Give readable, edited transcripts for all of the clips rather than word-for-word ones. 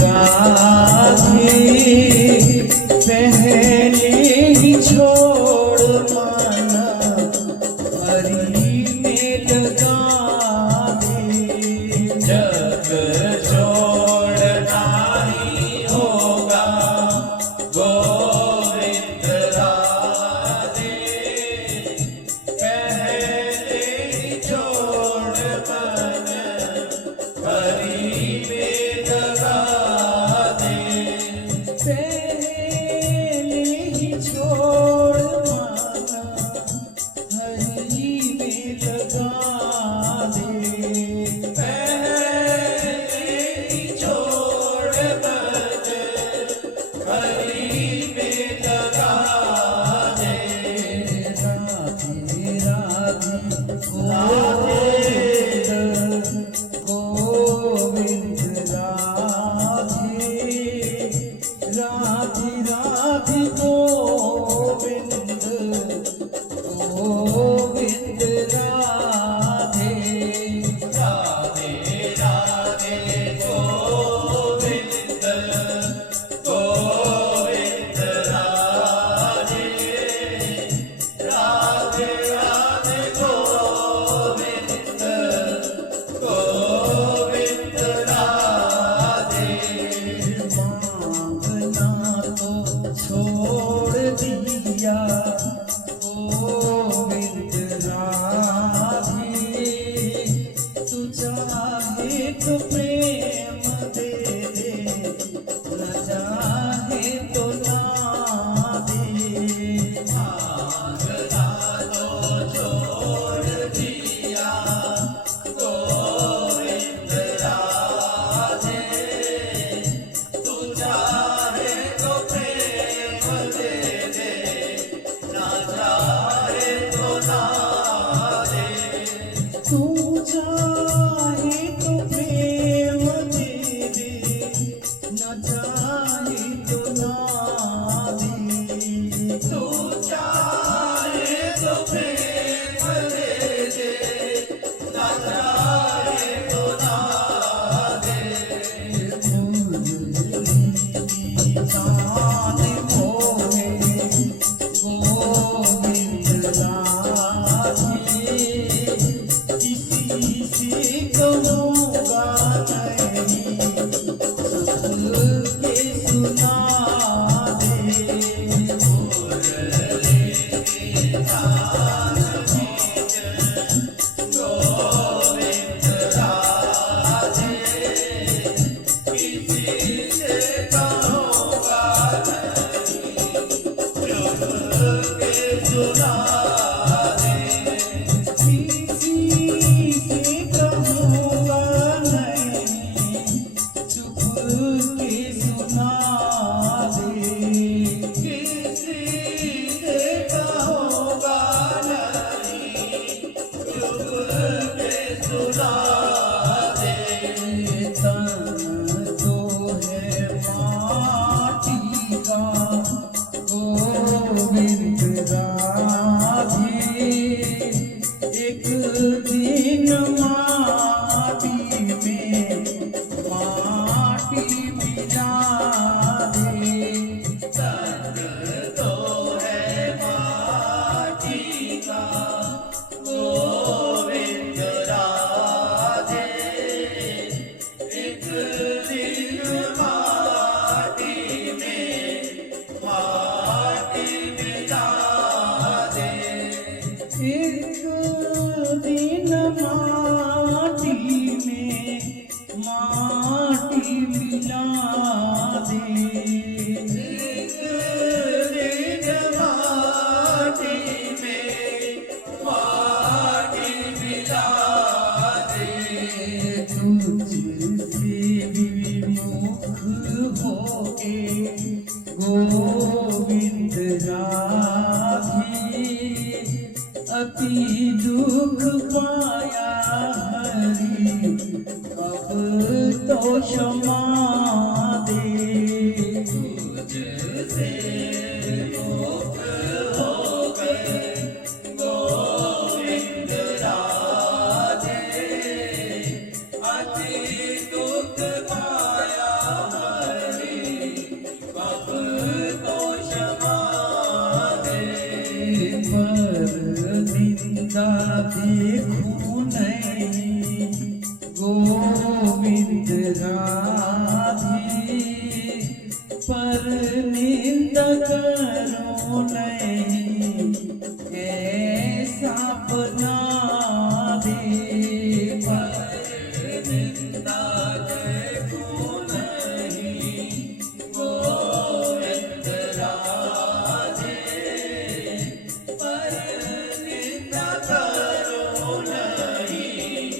राधे पहले ही छोड़ माना हरि में लगा दे। जग छोड़ना ही होगा गोविंद राधे पहले ही छोड़ मन हरि में लगा दे। पहले ही छोड़ माना हरि में लगा दे। पहले ही छोड़ मन हरि में लगा दे। राधे राधे गोविंद गोविंद राधे राधे राधे गोविंद गोविंद राधे राधे राधे गोविंद गोविंद राधे राधे राधे गोविंद गोविंद राधे। मांगना तो छोड़ दिया गोविंद राधे तू चाहे तो प्रेम दे दे न चाहे तो ना दे। मांगना तो छोड़ दिया गोविंद राधे तू चाहे तो प्रेम दे दे ना चाहे तो ना दे। तू चाहे तो प्रेम दे दे न चाहे तो ना दे। तू चाहे तो प्रेम दे दे ना चाहे तो ना दे। जान मोहे गोविंद राधे किसी से कहूँगा नहीं सुख के सुना दे। गोविंद राधे किसी से कहूँगा नहीं चुप के सुना दे। किसी से कहूँगा नहीं चुप के सुना दे। किसी से कहूँगा नहीं चुप के सुना दे। तन तो है माटी का गोविंद राधे एक दिन माटी में माटी मिला दे। तन तो है माटी का गोविंद राधे एक दिन माटी में माटी मिला दे। एक दिन माटी में माटी मिला दे। एक दिन माटी में माटी मिला दे। तुझसे विमुख होके गोविंद राधे अति दुख पाया हरि अब तो क्षमा दे। तुझसे मुक्त हो गए गोविंद राधे अति दुख पाया राधे पर निंदा करो नहीं, ऐसा बना दे। पर निंदा करो नहीं, गोविंद राधे पर निंदा करो नहीं,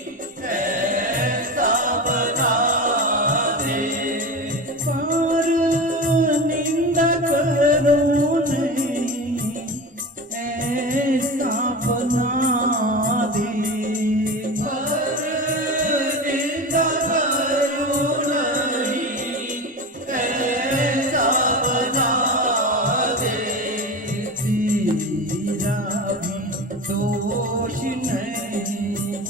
ऐसा बना दे। पर निंदा करो नहीं, ऐसा बना दे। पर निंदा करो नहीं, ऐसा बना दे। तेरा भी दोष नहीं,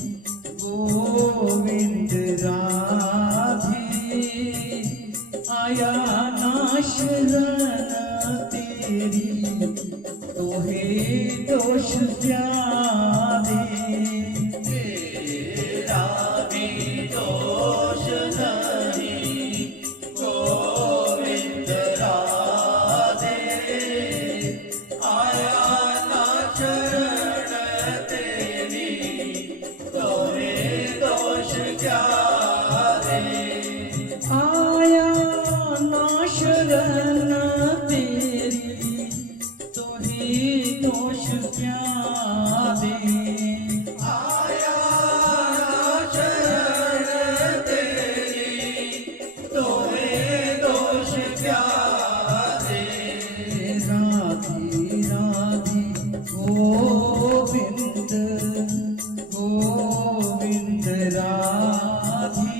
गोविंद राधे आया ना शरण तेरी, तोहे दोष क्या दे। तेरा भी दोष नहीं, गोविंद राधे आया ना शरण तेरी, तोहे दोष क्या दे। आया ना शरण तेरी, तोहे दोष क्या दे। आया ना शरण तेरी, तोहे दोष क्या दे। राधे राधे गोविंद गोविंद राधे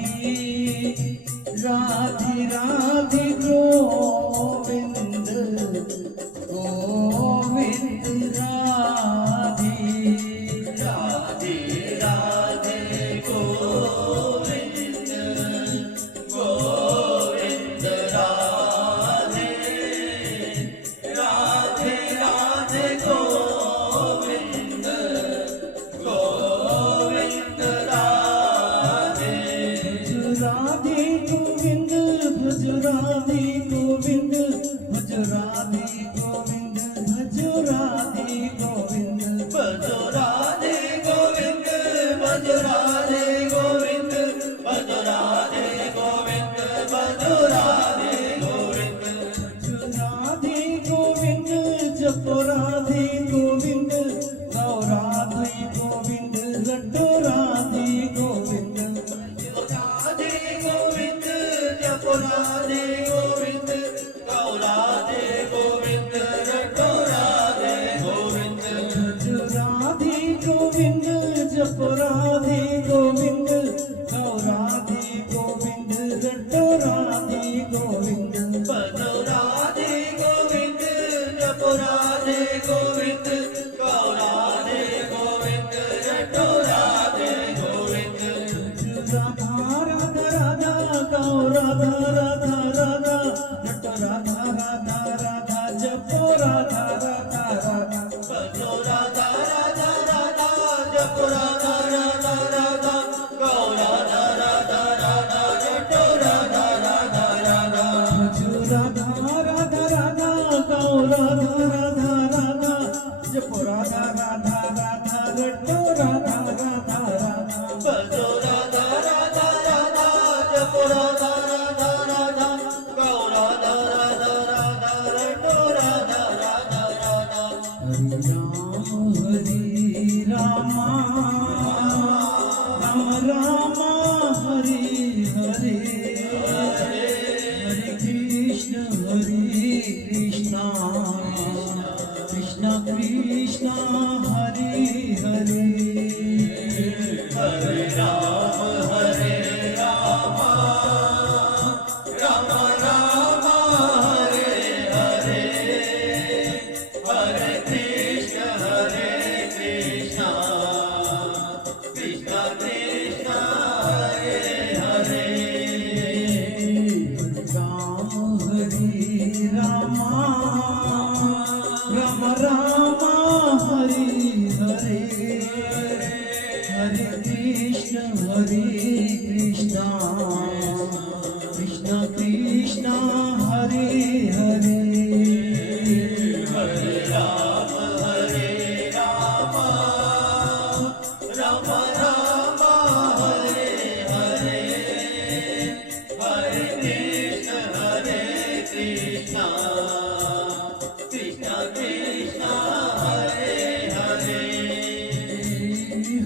राधे राधे गोविंद गोविंद राधे। राधे राधे गोविंद गोविंद राधे राधे राधे गोविंद गोविंद राधे। राधे गोविंद भज राधे गोविंद भज राधे गोविंद भज राधे गोविंद। भजो राधे गोविंद भजो राधे गोविंद भजो राधे गोविंद भजो राधे गोविंद। भज राधे गोविंद जप राधे गोविंद गाओ राधे गोविंद रटो राधे गोविंद। राधे गोविंद जप राधे गोविंद गाओ राधे गोविंद रटो राधे गोविंद। भज राधे गोविंद जप राधे गोविंद गाओ राधे गोविंद रटो राधे गोविंद। भजो राधे गोविंद जप राधे गोविंद गाओ राधे गोविंद रटो राधे गोविंद। राधा राधा राधा गाओ राधा राधा राधा रटो राधा राधा राधा जपो राधा राधा राधा। भजो राधा राधा राधा जप राधा राधा राधा गाओ राधा राधा राधा रटो राधा राधा राधा। भज राधा राधा राधा गाओ राधा राधा राधा जपो राधा राधा राधा रटो राधा राधा राधा। भजो राधा राधा राधा जप राधा राधा राधा गाओ कृष्णा हरे हरे हरे राम राम राम हरे हरे हरे कृष्ण कृष्ण कृष्ण हरे हरे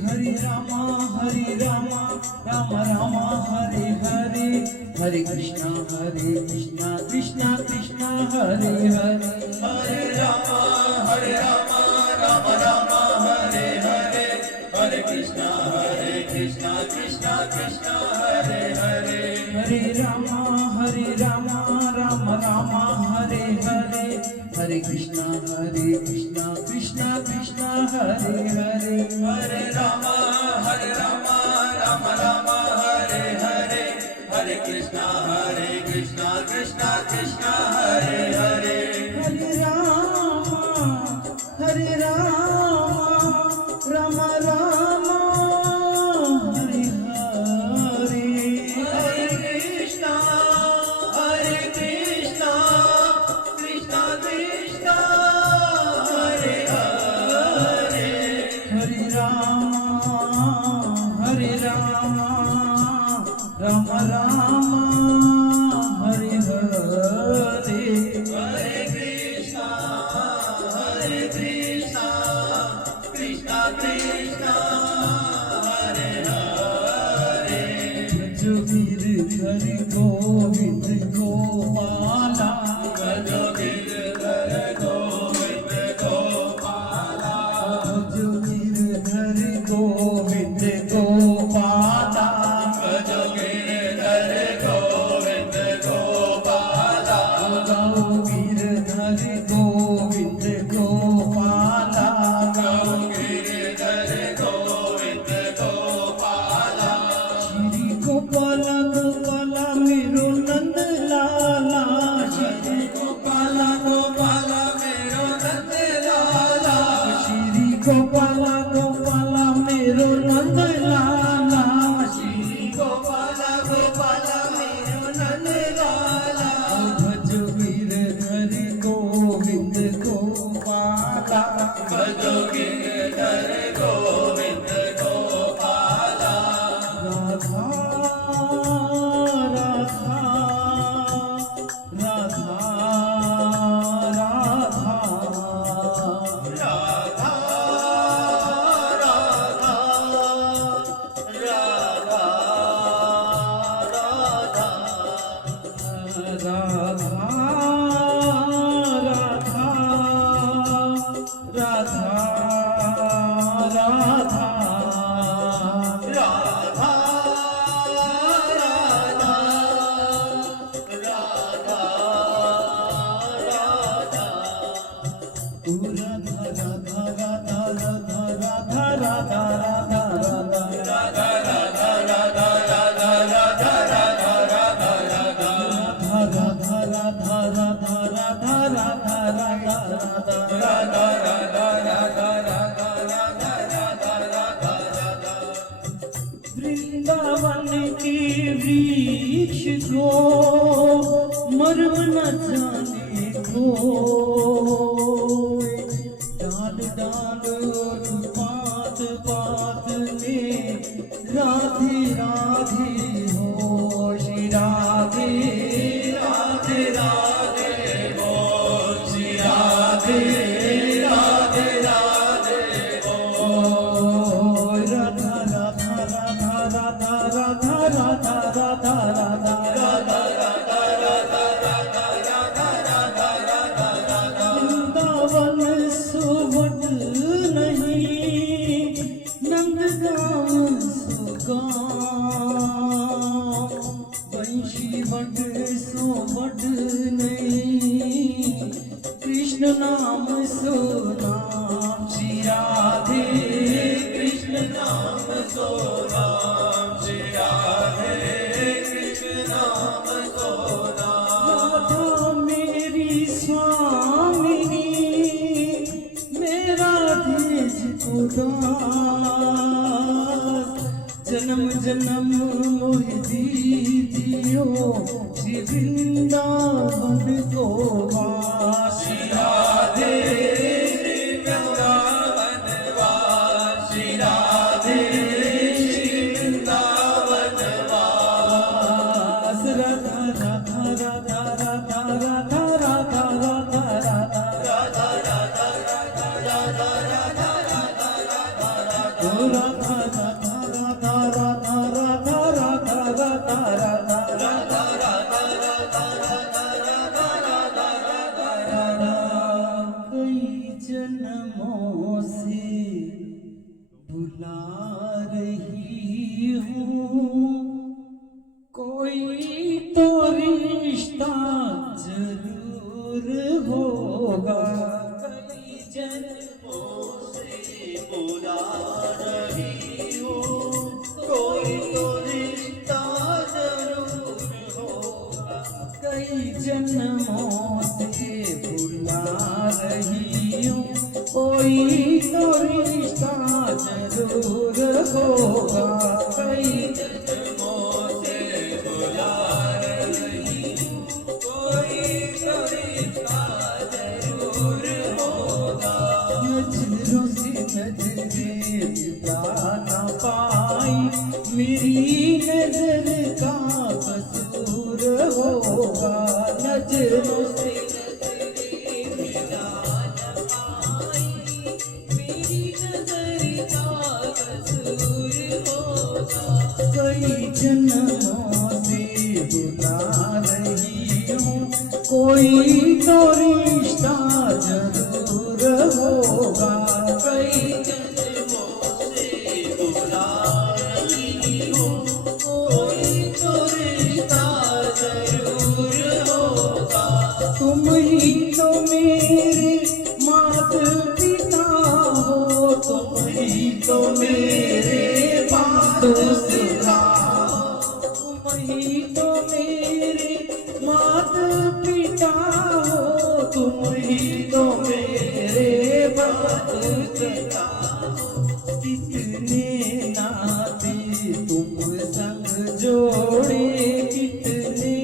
हरे राम राम राम हरे हरे हरे कृष्णा कृष्ण कृष्ण हरे हरे हरे राम राम राम हरे हरे हरे कृष्ण कृष्ण कृष्ण हरे हरे हरे राम राम राम हरे हरे हरे कृष्णा कृष्ण कृष्ण हरे हरे हरे राम राम राम हरे हरे हरे कृष्ण कृष्ण कृष्ण हरे हरे हरे राम राम राम हरे हरे हरे कृष्ण कृष्ण कृष्ण हरे हरे हरे राम राम राम हरे हरे हरे कृष्ण कृष्ण कृष्ण हरे हरे जो गिरधर गोविंद गोपाला जो गिरधर गोविंद गोपाला जो गिरधर गोविंद गोपाला जो गिरधर गोविंद गोपाला गौ गिरधर गोविंद गोपाला गिरधर गोविंद गोपाला श्री गोपाला गोपाला मेरो नंद लाला श्री गोपाला गोपाला मेरो नंद लाला श्री गोपाला गोपाला मेरो नंद लाला श्री गोपाला गोपाला मेरो नंद लाला भज गिरधर गोविंद गोपाला भजो गिरधर गोविंद गोपाला राधा राधा राधा राधा राधा राधा राधा राधा राधा राधा राधा वृंदावन के वृक्ष को मर्म न जाने को डाल डाल पात पात में राधे राधे हो श्री राधे राधे राधे हो श्री राधे राधे राधे हो राधा राधा राधा राधा राधा राधा राधा राधा वृंदावन सुवट नहीं नंदगांव सुगांव वंशी वट सुवट नहीं कृष्ण नाम सुनाम श्री राधे कृष्ण नाम सो राम श्री राधे कृष्ण नाम सो राम राधा मेरी स्वामिनी मेरा देश उदास जन्म जन्म मोहि दीजियो श्री वृंदावन राधा राधा राधा राधा राधा राधा राधा ओ राधा राधा राधा राधा राधा राधा राधा राधा कई जन्मों से बुला रही हूँ कोई तो रिश्ता जरूर होगा कई जन्मों से बुला रही हूँ कोई तो रिश्ता जरूर होगा कई जन्मों से बुला रही हूँ कोई तो रिश्ता जरूर होगा कई जन्मों से बुला रही हूँ कोई तो रिश्ता जरूर होगा नजरों से नजरें मिला ना पाई मेरी नजर का कसूर होगा नजरों से नजरें मिला ना पाई मेरी नजर का कसूर होगा कई जन्मों से बुला रही हूँ कोई तो रिश्ता जरूर होगा कई जन्मों से बुला रही हूँ कोई तो रिश्ता जरूर होगा तुम ही तो मेरे माता पिता हो तुम ही तो मेरे दोस्ता तुम ही तो मेरे माता पिता हो तुम ही तो मेरे दोस्ता कितने नाते तुम संग जोड़े कितने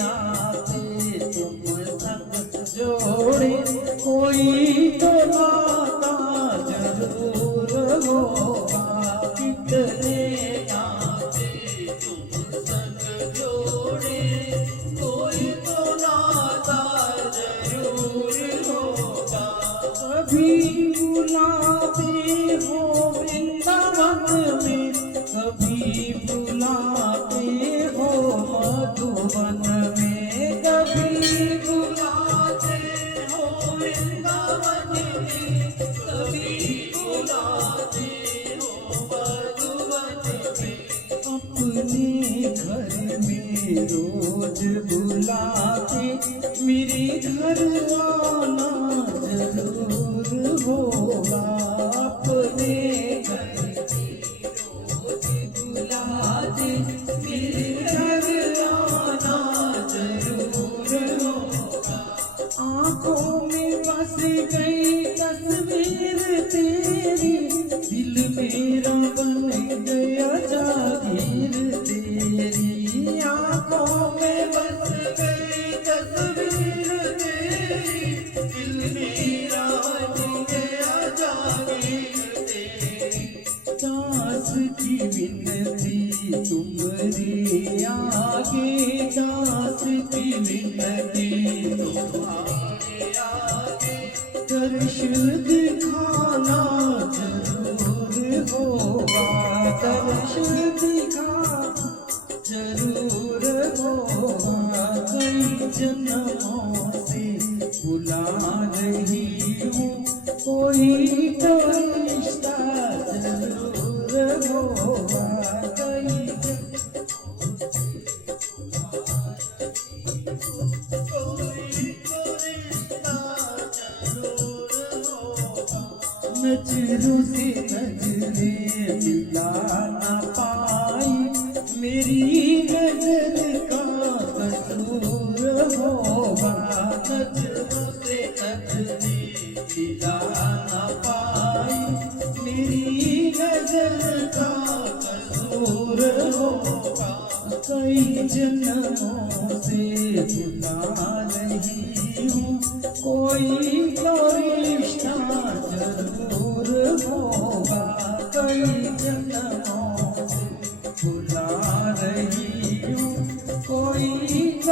नाते तुम संग जोड़े कोई तो नाता जरूर होगा कितने नाते तुम संग जोड़े कोई तो नाता जरूर होगा कभी बुलाते हो वृंदावन में कभी बुलाते हो मधुबन में कभी बुलाते हो वृंदावन में कभी बुलाते हो मधुबन में अपने घर में रोज बुलाते मेरे घर आना जरूर होगा अपने घर में रोज बुलाते मेरे घर आना जरूर होगा आंखों में बस गई तस्वीर तेरी दिल मेरा बन गया जागीर तेरी आंखों में बस गई तस्वीर तेरी दिल मेरा बन गया जागीर तेरी दास की विनती तुम्हारे आगे दास की विनती तुम्हारे आगे दर्श दिखाना जरूर होगा दर्श दिखाना जरूर होगा कई जन्मों से बुला रही हूँ कोई तो रिश्ता जरूर होगा कई कोई तो रिश्ता जरूर होगा नजरों से नजरें मिला ना पाई मेरी नजर का कसूर होगा नजरों से नजरें मिला ना पाई मेरी नजर का कसूर होगा कई जन्मों से बुला रही हूँ कोई तो रिश्ता जरूर होगा कई जन्मों से बुला रही हूँ कोई तो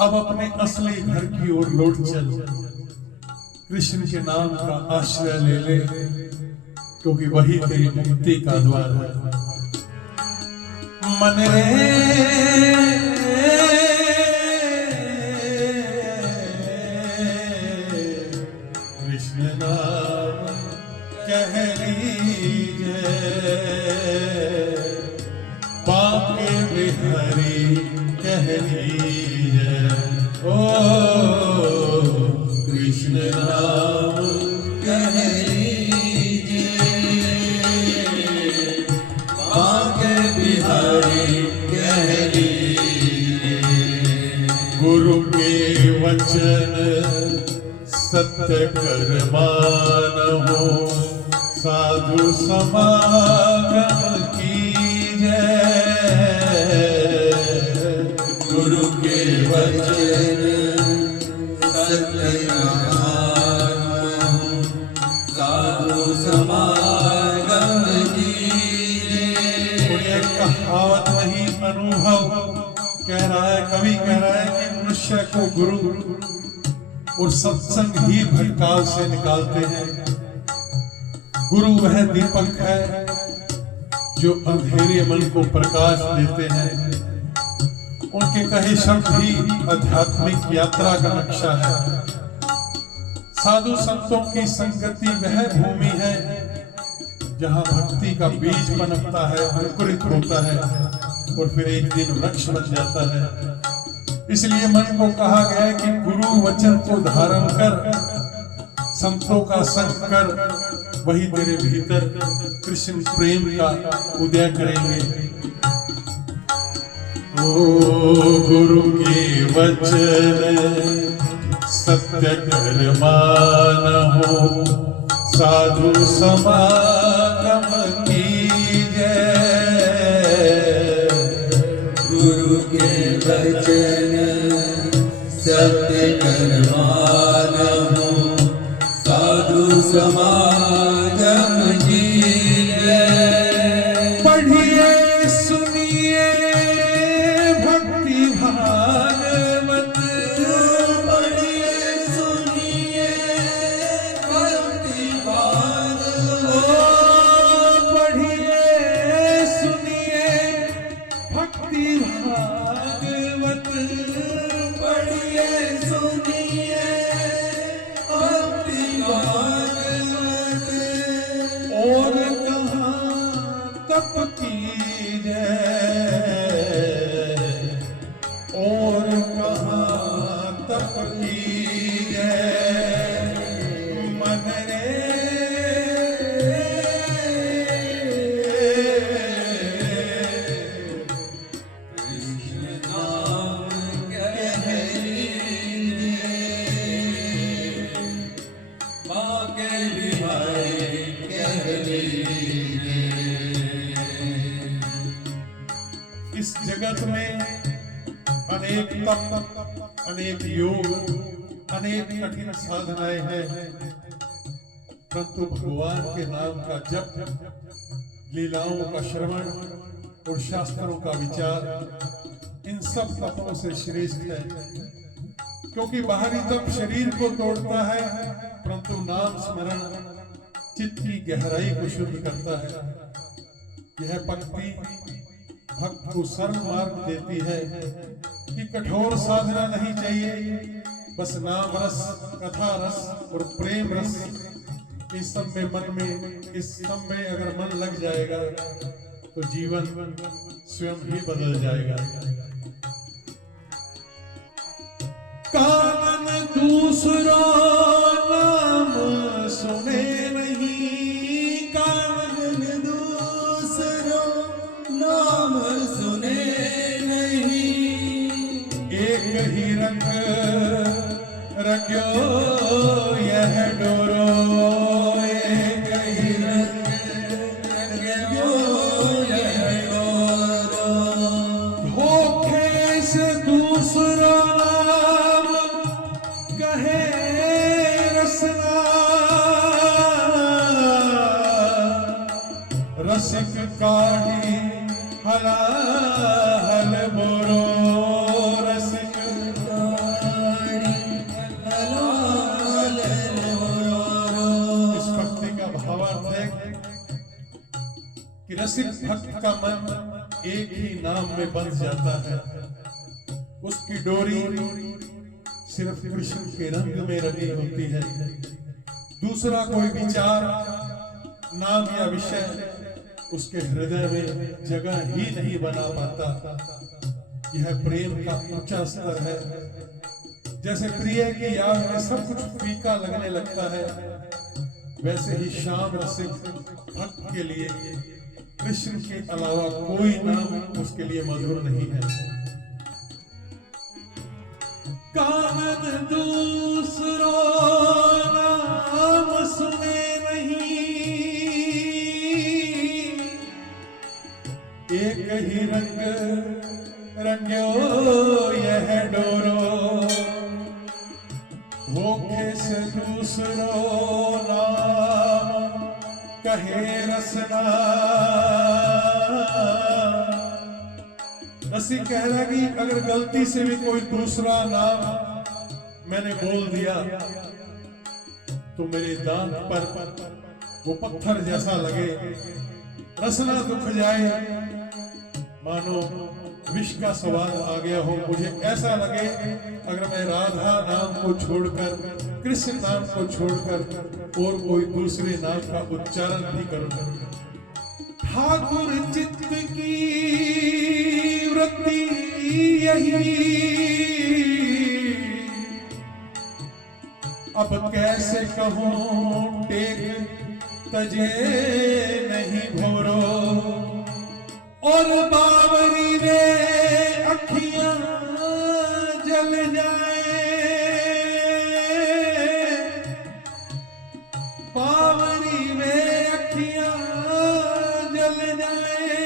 अब अपने असली घर की ओर लौट चल, कृष्ण के नाम का आश्रय ले ले, क्योंकि वही तेरी मुक्ति का द्वार है। मन रे कृष्ण नाम कह लीजे, बाके बिहारी कह लीजे, ओ कृष्ण नाम कह लीजे, बाके बिहारी कह लीजे। गुरु के वचन सत्य कर मानहु, साधु समागम कीजय। गुरु के वचन सत्य कर मानहु, साधु समागम कीजय। कोई कहावत नहीं, अनुभव कह रहा है, कवि कह रहा है कि मनुष्य को गुरु और सत्संग ही भटकाव से निकालते हैं। गुरु वह दीपक है जो अंधेरे मन को प्रकाश देते हैं। उनके कहे शब्द ही आध्यात्मिक यात्रा का नक्शा है। साधु संतों की संगति वह भूमि है जहां भक्ति का बीज पनपता है, अंकुरित होता है और फिर एक दिन वृक्ष बन जाता है। इसलिए मन को कहा गया है कि गुरु वचन को धारण कर, संतों का संग कर, वही तेरे भीतर कृष्ण प्रेम का उदय करेंगे। ओ गुरु के वचन सत्य कर मानहु, साधु समागम कीजय। गुरु के वचन सत्य कर मानहु, साधु समागम कीजय। पढ़िए सुनिए भक्ति भागवत, पढ़िए सुनिए भक्ति भागवत, पढ़िए सुनिए भक्ति भागवत, पढ़िए सुनिए भक्ति भागवत। और कहाँ तप कीजय, और कहाँ तप कीजय। मन रे कृष्ण नाम कह लीजे, बाके बिहारी कह लीजे। इस जगत में अनेक तप, अनेक योग, अनेक कठिन साधनाएं हैं, परंतु भगवान के नाम का जप, लीलाओं का श्रवण और शास्त्रों का विचार इन सब तपों से श्रेष्ठ है। क्योंकि बाहरी तप शरीर को तोड़ता है, परंतु नाम स्मरण चित्त की गहराई को शुद्ध करता है। यह पंक्ति भक्त को सर्व मार्ग देती है कि कठोर साधना नहीं चाहिए, बस नाम रस, कथा रस और प्रेम रस, इस सब में मन में, इस सब में अगर मन लग जाएगा तो जीवन स्वयं ही बदल जाएगा। कानन दूसरा नाम सुने नहीं, कानन दूसरा नाम सुने नहीं। एक ही रंग रंग्यो यह डोरो, एक ही रंग रंग्यो यह डोरो। धोखे से दूसरा नाम कहे रसना, रसिक काढ़ी हला हल बोरो, रसिक रसिक भक्त का मन एक ही नाम में बंध जाता है। उसकी डोरी सिर्फ कृष्ण के रंग में रंगी होती है। दूसरा कोई विचार, नाम या विषय उसके हृदय में जगह ही नहीं बना पाता। यह प्रेम का ऊंचा स्तर है। जैसे प्रिय की याद में सब कुछ फीका लगने लगता है, वैसे ही श्याम रसिक भक्त के लिए कृष्ण के अलावा कोई नाम उसके लिए मधुर नहीं है। कामन दूसरो नाम सुने नहीं, एक ही रंग रंग्यो यह डोरो, भूखे से दूसरो नाम कहे रसना। रसिक कह रहा कि अगर गलती से भी कोई दूसरा नाम मैंने बोल दिया तो मेरे दांत पर वो पत्थर जैसा लगे, रसना दुख जाए, मानो विष का स्वाद आ गया हो। मुझे ऐसा लगे अगर मैं राधा नाम को छोड़कर, कृष्ण नाम को छोड़कर और कोई दूसरे नाम का उच्चारण भी करूं। ठाकुर चित्त की वृत्ति यही, अब कैसे कहूं टेक तजे नहीं भोरो, और बावरी में अखियां जल जाए, बावरी में अखियां जल जाए,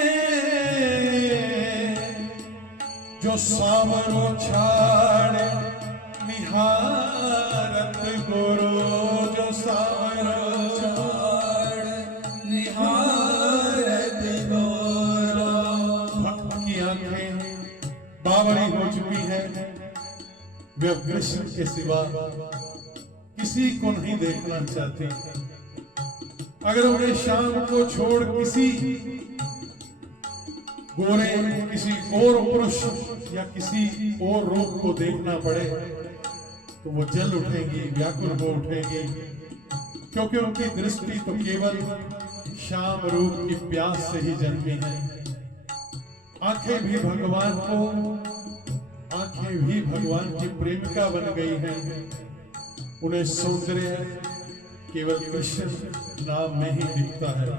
जो सावरो छाड़ निहारत गुरु, जो सावरो छाड़ निहारत गुरु। भक्त की आंखें बावरी हो चुकी है, वे कृष्ण के सिवा किसी को नहीं देखना चाहती। अगर उन्हें शाम को छोड़ किसी गोरे, किसी और पुरुष या किसी और रूप को देखना पड़े तो वो जल उठेंगी, व्याकुल हो उठेंगी, क्योंकि उनकी दृष्टि तो केवल श्याम रूप की प्यास से ही जन्मी है। आंखें भी भगवान की प्रेमिका बन गई हैं। उन्हें सौंदर्य केवल कृष्ण नाम में ही दिखता है।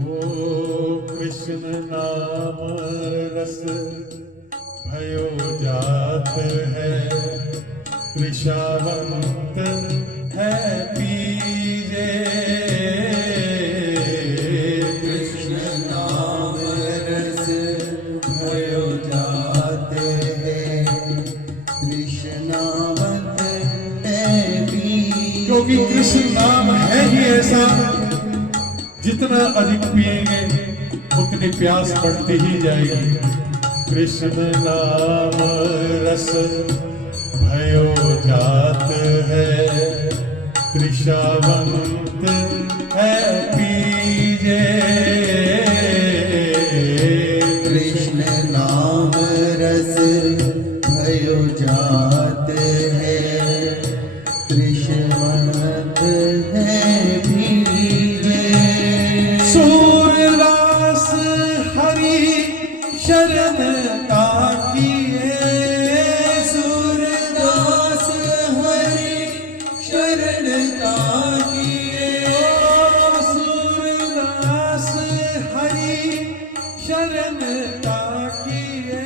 वो कृष्ण नाम रस भयो जात है, तृषावंत है पीजे। कृष्ण नाम रस भयो जात है, तृष्णावंत है पीजे। क्योंकि कृष्ण नाम है ही ऐसा, जितना अधिक पिएंगे उतनी प्यास बढ़ती ही जाएगी। कृष्ण नाम रस भयो जात है, तृषावंत है पीजे। कृष्ण नाम रस भयो जात है, तृषावंत है पीजे। सूरदास हरि शरण ताकिए, सूरदास हरि शरण ताकिए। सूरदास हरि शरण ताकिए,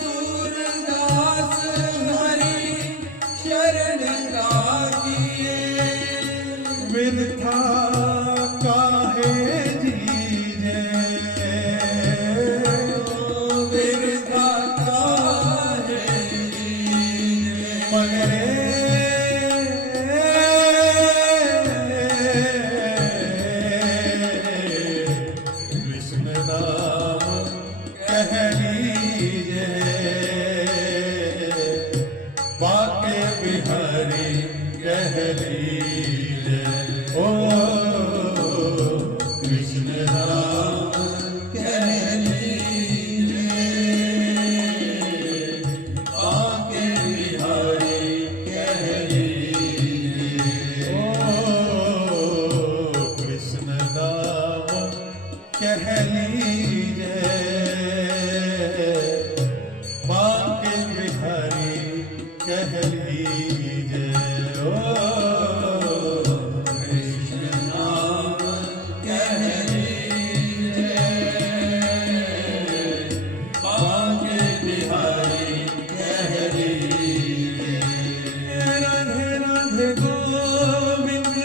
सूरदास हरि कह लीजिए ओ कृष्ण नाम कह लीजिए बांके बिहारी कह लीजिए राधे राधे गोविंद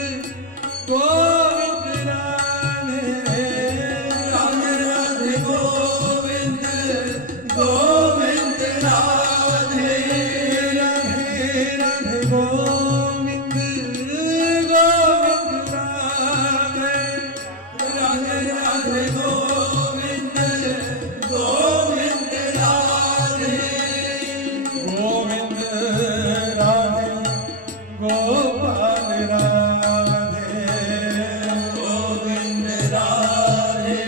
गोविंद राधे राधे राधे गोविंद गोविंद राधे राधे राधे गोविंद गोविंद राधे राधे राधे गोविंद गोविंद राधे गोविंद राधे गोपाल राधे गोविंद राधे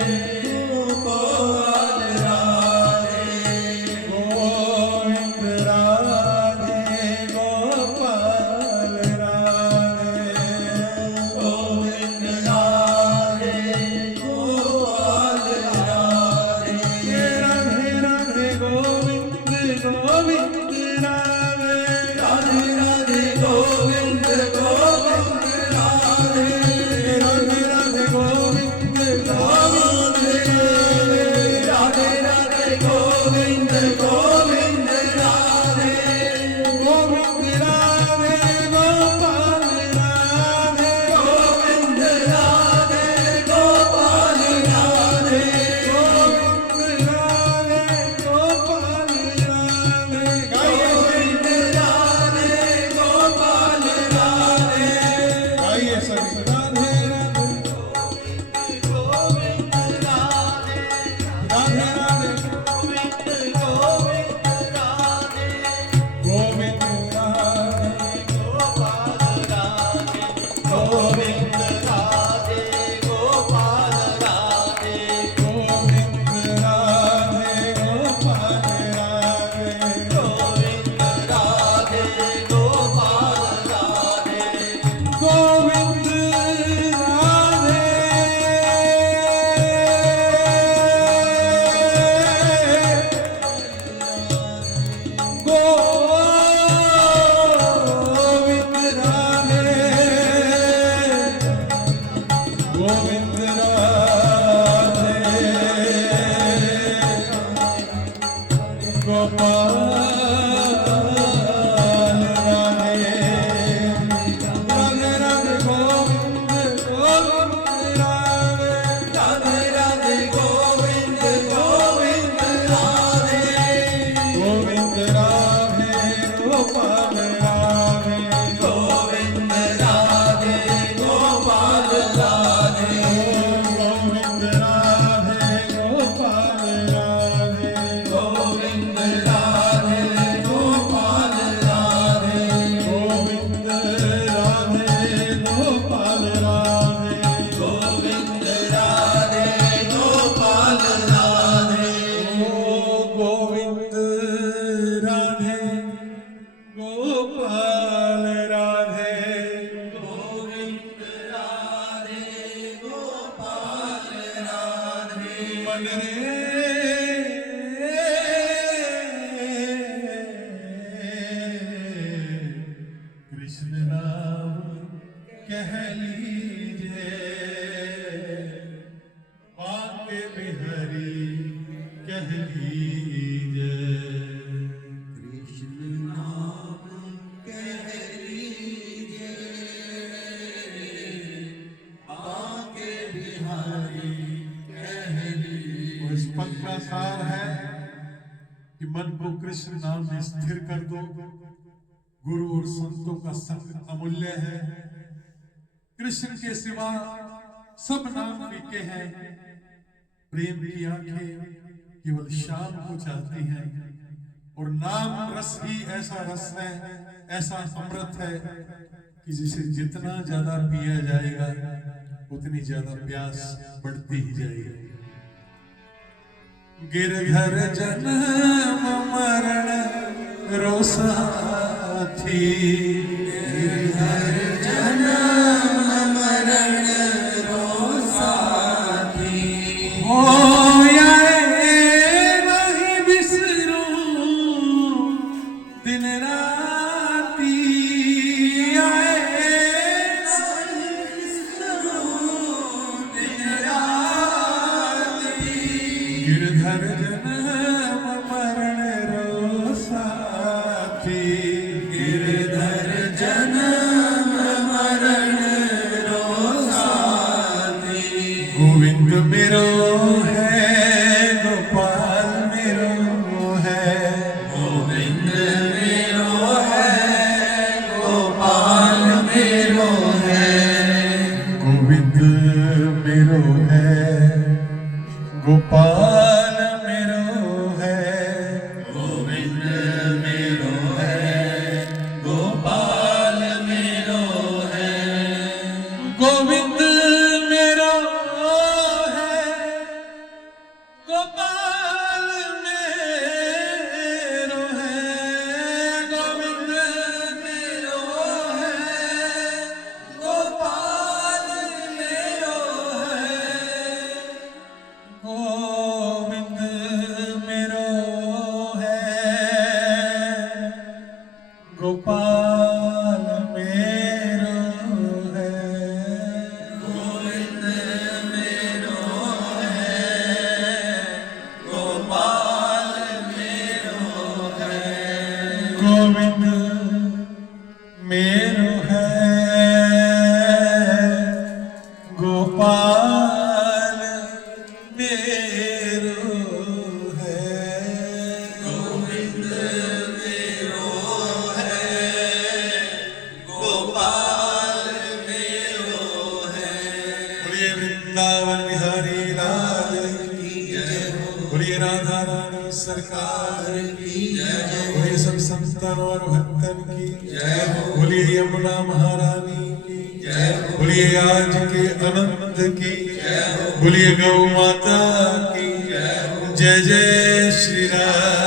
गोपाल राधे गोविंद राधे गोपाल राधे गोविंद राधे गोपाल राधे राधे राधे गोविंद गोविंद राधे राधे राधे गोविंद गोविंद राधे राधे राधे गोविंद गोविंद राधे राधे गोविंद गोविंद राधे गोविंद राधे गोपाल राधे गोविंद राधे गोपाल राधे गोविंद राधे गोपाल राधे गोविंद राधे गोपाल राधे गाइए सभी राधे गोविंद राधे राधे राधे गोविंद गोविंद राधे गोविंद राधे गोपाल राधे गोविंद राधे गोपाल राधे गोविंद राधे गोपाल राधे गोविंद राधे गोपाल राधे गोविंद गोविंद राधे गोपाल राधे राधे राधे गोविंद गोविंद राधे राधे राधे गोविंद गोविंद राधे गोविंद राधे गोपाल राधे गोविंद राधे गोपाल राधे गोविंद राधे गोपाल राधे गोविंद राधे गोपाल राधे गोविंद राधे गोपाल राधे गोविंद राधे गोपाल राधे ओ गोविंद राधे गोपाल राधे गोविंद राधे गोपाल राधे मन कृष्ण नाम कह लीजिए आके बिहारी कह लीजिए कृष्ण नाम कह लीजिए बांके बिहारी कह लीजिए और इस पद का सार है कि मन को कृष्ण नाम में स्थिर कर दो। गुरु और संतों का संग अमूल्य है। कृष्ण के सिवा सब नाम फीके हैं। प्रेम की आंखें केवल शाम को चाहती हैं और नाम रस ही ऐसा रस है, ऐसा अमृत है कि जिसे जितना ज्यादा पिया जाएगा उतनी ज्यादा प्यास बढ़ती ही जाएगी। गिरधर जन्म मरण रोसाथी, गिरधर जन्म मरण रोसाथी, होया नहीं बिसरूं दिन रात गोविंद मेरो है, गोपाल मेरो है। गोविंद मेरो है, गोपाल मेरो है। बोलिए वृंदावन बिहारी लाल की जय, बोलिए राधा रानी सरकार की जय, बोलिए सब संतन और भक्तन की जय, बोलिए यमुना महारानी की जय, बोलिए आज के अनंत की जय, बोलिए गौ माता की जय। जय जय श्री राम।